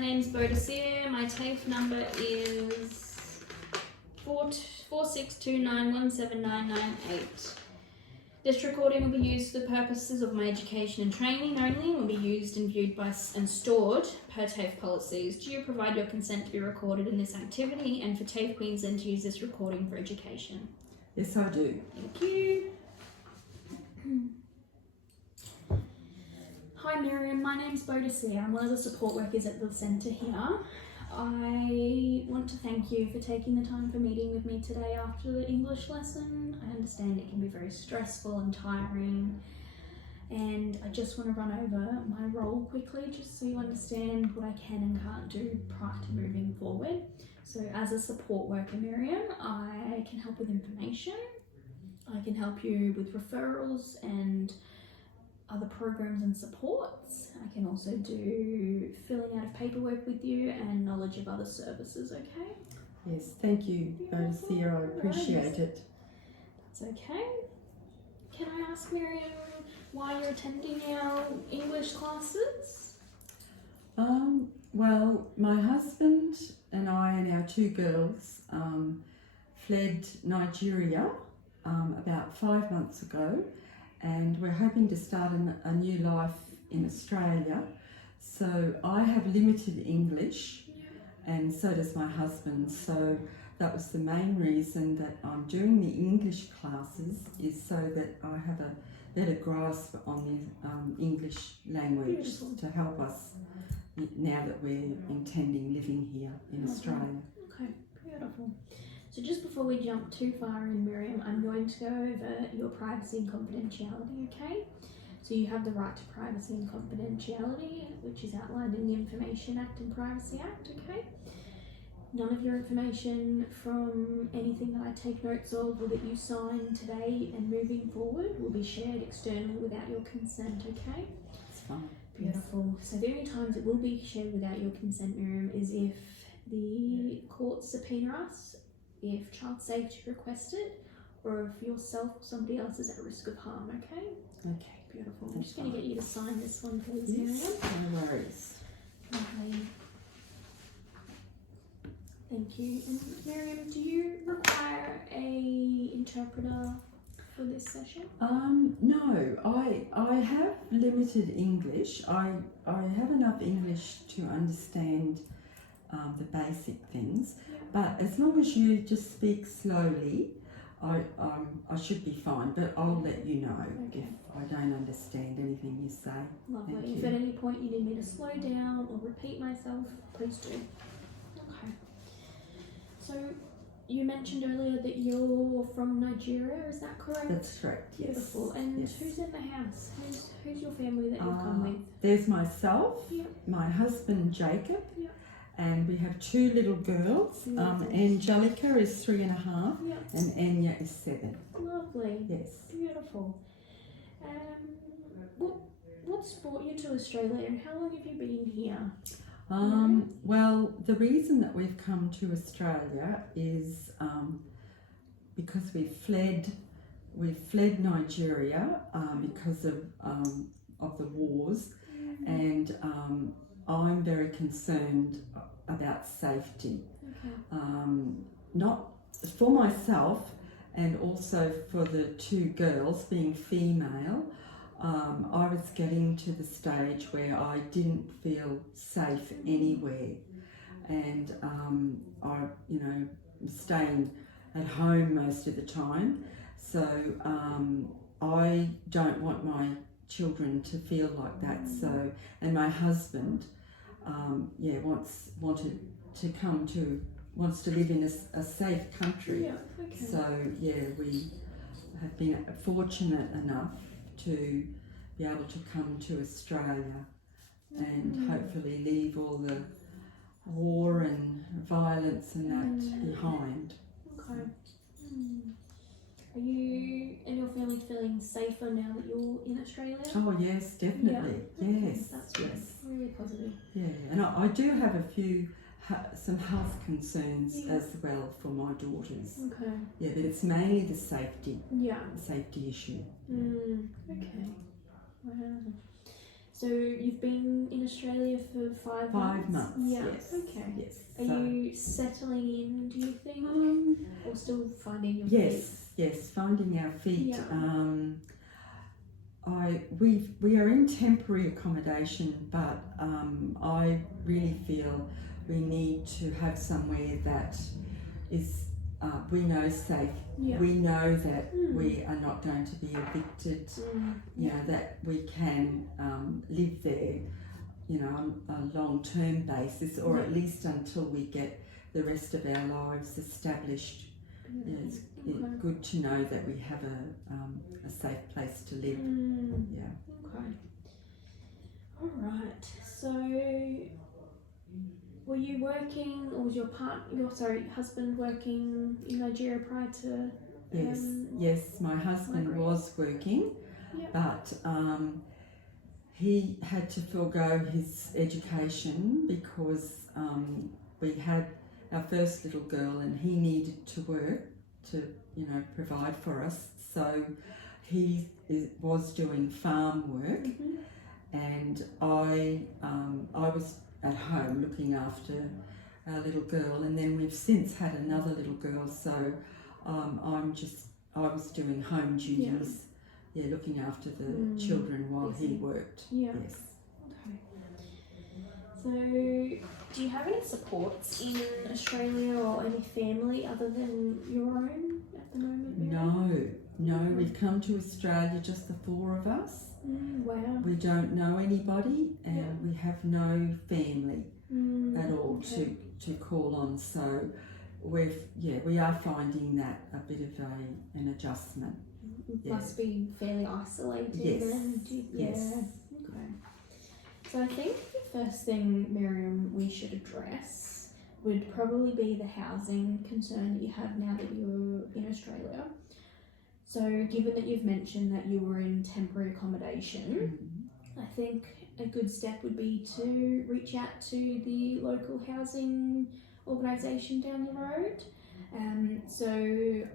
My name's Bodicea. My TAFE number is 4629179998. This recording will be used for the purposes of my education and training only and will be used and viewed by and stored per TAFE policies. Do you provide your consent to be recorded in this activity and for TAFE Queensland to use this recording for education? Yes, I do. Thank you. Hi Miriam, my name's Bodicea. I'm one of the support workers at the centre here. I want to thank you for taking the time for meeting with me today after the English lesson. I understand it can be very stressful and tiring, and I just want to run over my role quickly just so you understand what I can and can't do prior to moving forward. So as a support worker, Miriam, I can help with information. I can help you with referrals and other programs and supports. I can also do filling out of paperwork with you and knowledge of other services, okay? Yes, thank you, Bodicea. I appreciate it. That's okay. Can I ask, Miriam, why you're attending our English classes? Well, my husband and I and our two girls fled Nigeria about 5 months ago, and we're hoping to start a new life in Australia. So I have limited English, and so does my husband. So that was the main reason that I'm doing the English classes, is so that I have a better grasp on the English language. Beautiful. To help us now that we're intending living here in Australia. Okay, beautiful. So just before we jump too far in, Miriam, I'm going to go over your privacy and confidentiality, okay? So you have the right to privacy and confidentiality, which is outlined in the Information Act and Privacy Act, okay? None of your information from anything that I take notes of or that you sign today and moving forward will be shared externally without your consent, okay? It's fine. Beautiful. So the only times it will be shared without your consent, Miriam, is if the courts subpoena us, if child safety requests it, or if yourself or somebody else is at risk of harm, okay? Okay. Beautiful. I'm just going to get you to sign this one, please, Miriam. Yes, no worries. Lovely. Thank you. And Miriam, do you require a interpreter for this session? No, I have limited English. I have enough English to understand the basic things, but as long as you just speak slowly, I should be fine. But I'll let you know if I don't understand anything you say. Lovely. If at any point you need me to slow down or repeat myself, please do. Okay. So you mentioned earlier that you're from Nigeria, is that correct? That's correct, yes. Beautiful. And yes. who's in the house? Who's your family that you've come with? There's myself, my husband Jacob, and we have two little girls. Angelica is 3.5, and Anya is 7. Lovely. Yes. Beautiful. What's brought you to Australia and how long have you been here? Well, the reason that we've come to Australia is because we've fled Nigeria because of the wars, and I'm very concerned about safety, not for myself and also for the two girls being female. I was getting to the stage where I didn't feel safe anywhere, and I, staying at home most of the time. So I don't want my children to feel like that. So, and my husband, wants to live in a safe country. So we have been fortunate enough to be able to come to Australia and hopefully leave all the war and violence and that behind. Okay. Are you and your family feeling safer now that you're in Australia? Oh yes, definitely. Yes, that's good. yes. Really positive. Yeah, and I do have some health concerns as well for my daughters. Okay. Yeah, but it's mainly the safety. Yeah. The safety issue. Okay. Wow. So you've been in Australia for 5 months? 5 months, Yeah. yes. Okay. Yes. Are So, you settling in, do you think? Or still finding your feet? yes, finding our feet. Yeah. We are in temporary accommodation, but I really feel we need to have somewhere that is we know safe. Yeah. We know that we are not going to be evicted. You know, that we can live there, you know, on a long-term basis, or at least until we get the rest of our lives established. You know, it's good to know that we have a safe place to live. Yeah. Okay. All right. So, were you working, or was your husband working in Nigeria prior to? Yes. My husband was working, but he had to forego his education because we had our first little girl, and he needed to work to, you know, provide for us. So he was doing farm work, and I was at home looking after our little girl, and then we've since had another little girl. So I was doing home duties, looking after the children while he worked. Yeah. Yes. Okay. So, do you have any supports in Australia or any family other than your own at the moment, Miriam? No, we've come to Australia, just the 4 of us. Wow. We don't know anybody, and we have no family at all to call on. So we are finding that a bit of an adjustment. Must be fairly isolated. Yes. Yes. Okay. So I think the first thing, Miriam, we should address would probably be the housing concern that you have now that you're in Australia. So given that you've mentioned that you were in temporary accommodation, I think a good step would be to reach out to the local housing organisation down the road. So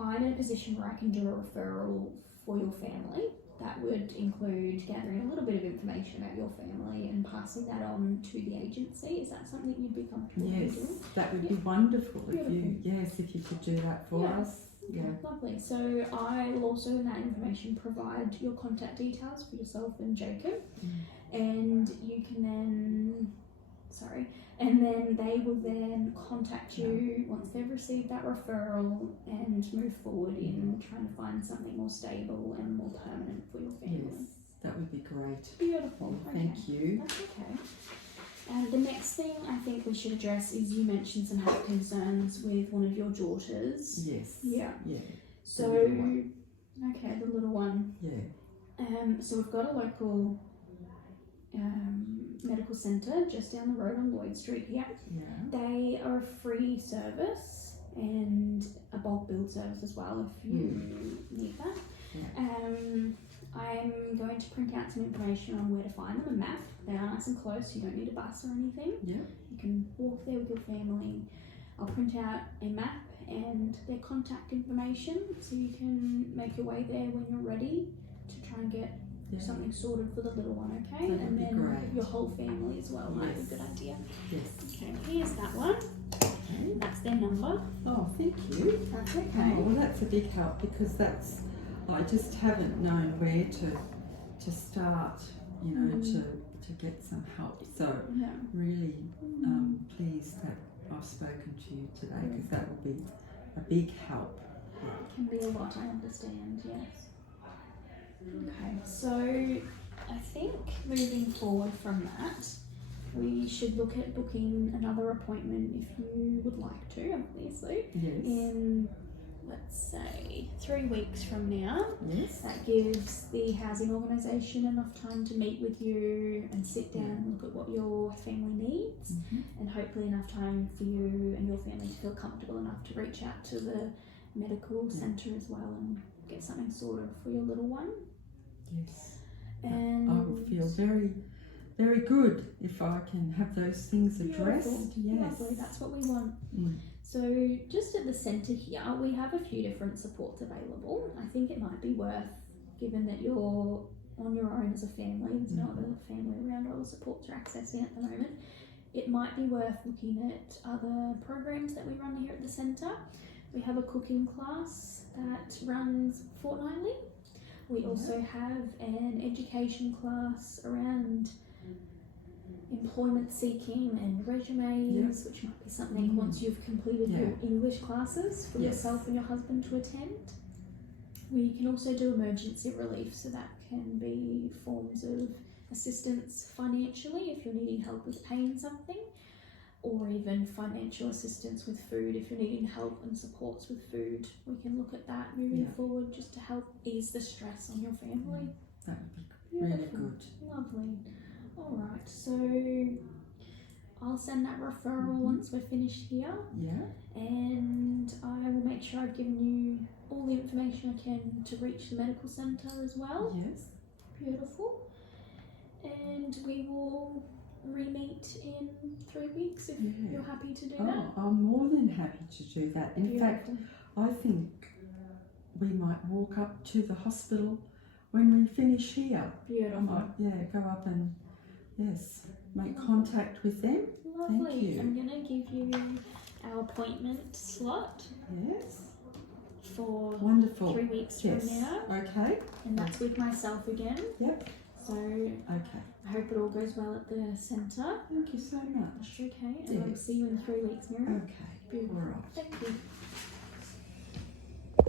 I'm in a position where I can do a referral for your family. That would include gathering a little bit of information about your family and passing that on to the agency. Is that something you'd be comfortable Yes, doing? that would be wonderful Beautiful. if you could do that for us. Okay, lovely. So I will also in that information provide your contact details for yourself and Jacob, and you can then they will then contact you once they've received that referral and move forward in trying to find something more stable and more permanent for your family. Yes, that would be great. Beautiful. Thank you. That's okay. And the next thing I think we should address is you mentioned some health concerns with one of your daughters. Yes. Yeah. Yeah. So, the little one. Yeah. So we've got a local medical centre just down the road on Lloyd Street here. Yeah. They are a free service and a bulk bill service as well if you need that. Yeah. I'm going to print out some information on where to find them, a map. They are nice and close, you don't need a bus or anything. Yeah. You can walk there with your family. I'll print out a map and their contact information so you can make your way there when you're ready to try and get something sorted for the little one, okay? That would be great. Your whole family as well might be a good idea. Yes. Okay, here's that one. Okay. That's their number. Oh, thank you. That's okay. Oh, well, that's a big help because I just haven't known where to start, you know, to get some help. So really pleased that I've spoken to you today because that will be a big help. It can be a lot, I understand, yes. Okay, so I think moving forward from that, we should look at booking another appointment if you would like to, obviously. Yes. In, let's say, 3 weeks from now. Yes. That gives the housing organisation enough time to meet with you and sit down and look at what your family needs, and hopefully enough time for you and your family to feel comfortable enough to reach out to the medical centre as well and get something sorted for your little one. Yes. And I will feel very, very good if I can have those things addressed. Yes. Lovely, that's what we want. So just at the centre here, we have a few different supports available. I think it might be worth, given that you're on your own as a family. There's no other family around or other supports you're accessing at the moment. It might be worth looking at other programs that we run here at the centre. We have a cooking class that runs fortnightly. We also have an education class around employment seeking and resumes, which might be something once you've completed your English classes for yourself and your husband to attend. We can also do emergency relief, so that can be forms of assistance financially if you're needing help with paying something, or even financial assistance with food if you're needing help and supports with food. We can look at that moving forward just to help ease the stress on your family. That would be really good. Lovely. Alright, so I'll send that referral once we're finished here. Yeah. And I will make sure I've given you all the information I can to reach the medical centre as well. Yes. Beautiful. And we will re-meet in 3 weeks if you're happy to do that. I'm more than happy to do that. In fact, I think we might walk up to the hospital when we finish here. Beautiful. I might, go up and, make contact with them. Lovely. Thank you. I'm going to give you our appointment slot. Yes. For wonderful 3 weeks from now. Okay. And that's with myself again. Yep. So I hope it all goes well at the centre. Thank you so much. Okay. And I'll see you in 3 weeks, Miriam. Okay. Beautiful. All right. Thank you.